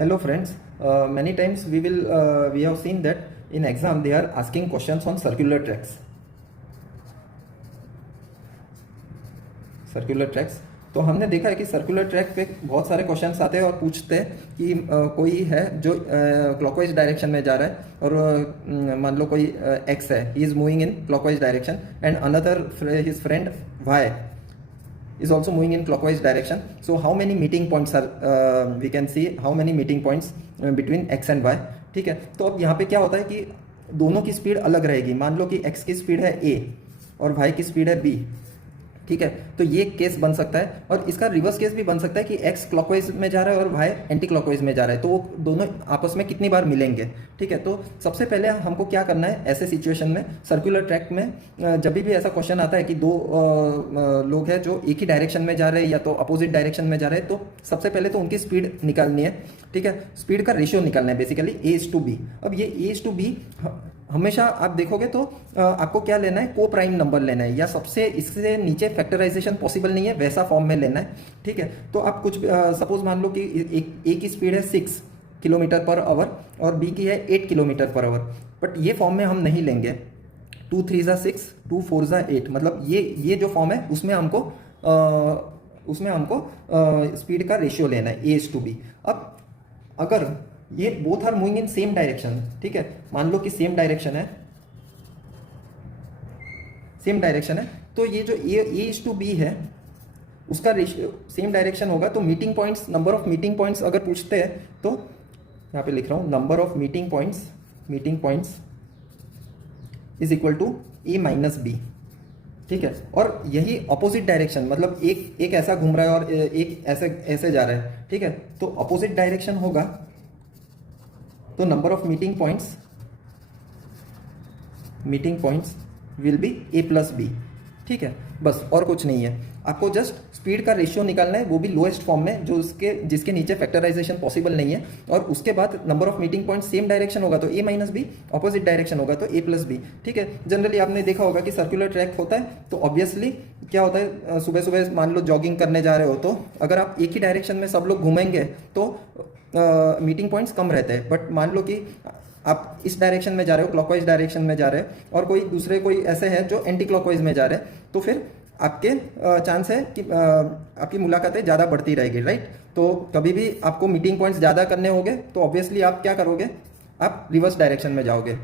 Hello friends, many times we have seen that in exam they are asking questions on circular tracks. Circular tracks, तो हमने देखा है कि circular track पे बहुत सारे क्वेश्चंस आते हैं और पूछते हैं कि कोई है जो क्लॉकवाइज डायरेक्शन में जा रहा है और मान लो कोई एक्स है, he is moving in clockwise direction and another his friend Y is also moving in clockwise direction. So how many meeting points are we can see how many meeting points between x and y. ठीक है, तो अब यहाँ पे क्या होता है कि दोनों की स्पीड अलग रहेगी. मान लो कि x की स्पीड है a और y की स्पीड है b. ठीक है, तो ये केस बन सकता है और इसका रिवर्स केस भी बन सकता है कि x क्लॉकवाइज में जा रहा है और y एंटी क्लॉकवाइज में जा रहा है, तो वो दोनों आपस में कितनी बार मिलेंगे. ठीक है, तो सबसे पहले हमको क्या करना है ऐसे सिचुएशन में, सर्कुलर ट्रैक में जब भी ऐसा क्वेश्चन आता है कि दो लोग हैं जो एक ही डायरेक्शन में जा रहे हैं या तो अपोजिट डायरेक्शन में जा रहे हैं, तो सबसे पहले तो उनकी स्पीड निकालनी है. ठीक है, स्पीड का रेशियो निकालना है बेसिकली a/b. अब ये a/b हमेशा आप देखोगे तो आपको क्या लेना है, को प्राइम नंबर लेना है या सबसे इससे नीचे फैक्टराइजेशन पॉसिबल नहीं है वैसा फॉर्म में लेना है. ठीक है, तो आप कुछ सपोज मान लो कि ए की स्पीड है 6 किलोमीटर पर आवर और बी की है 8 किलोमीटर पर आवर, बट ये फॉर्म में हम नहीं लेंगे. 2 3 ज़ा 6, 2 4 ज़ा 8, मतलब ये जो फॉर्म है उसमें हमको स्पीड का रेशियो लेना है a/b. अब अगर ये both are moving in same direction, ठीक है, मान लो कि सेम डायरेक्शन है, तो ये जो a/b है उसका रेशियो सेम डायरेक्शन होगा. तो meeting points, number of meeting points अगर पूछते हैं तो यहाँ पे लिख रहा हूँ, number of meeting points is equal to a-b. ठीक है, और यही ऑपोजिट डायरेक्शन, मतलब एक ऐसा घूम रहा है और एक ऐसे जा रहा है. ठीक है, तो ऑपोजिट डायरेक्शन होगा तो number of meeting points will be a+b. ठीक है, बस और कुछ नहीं है. आपको जस्ट स्पीड का रेशियो निकालना है, वो भी लोएस्ट फॉर्म में जो जिसके नीचे फैक्टराइजेशन पॉसिबल नहीं है. और उसके बाद number of meeting point same direction होगा तो a-b, ऑपोजिट डायरेक्शन होगा तो a+b. ठीक है, जनरली आपने देखा होगा कि सर्कुलर ट्रैक होता है तो ऑब्वियसली क्या होता है, सुबह सुबह मान लो जॉगिंग करने जा रहे हो तो अगर आप एक ही डायरेक्शन में सब लोग घूमेंगे तो मीटिंग पॉइंट्स कम रहते हैं. बट मान लो कि आप इस डायरेक्शन में जा रहे हो, क्लॉकवाइज डायरेक्शन में जा रहे हैं और कोई ऐसे हैं जो एंटी क्लॉकवाइज में जा रहे हैं, तो फिर आपके चांस है कि आपकी मुलाकातें ज़्यादा बढ़ती रहेगी. राइट, तो कभी भी आपको मीटिंग पॉइंट्स ज़्यादा करने होंगे तो ऑब्वियसली आप क्या करोगे, आप रिवर्स डायरेक्शन में जाओगे.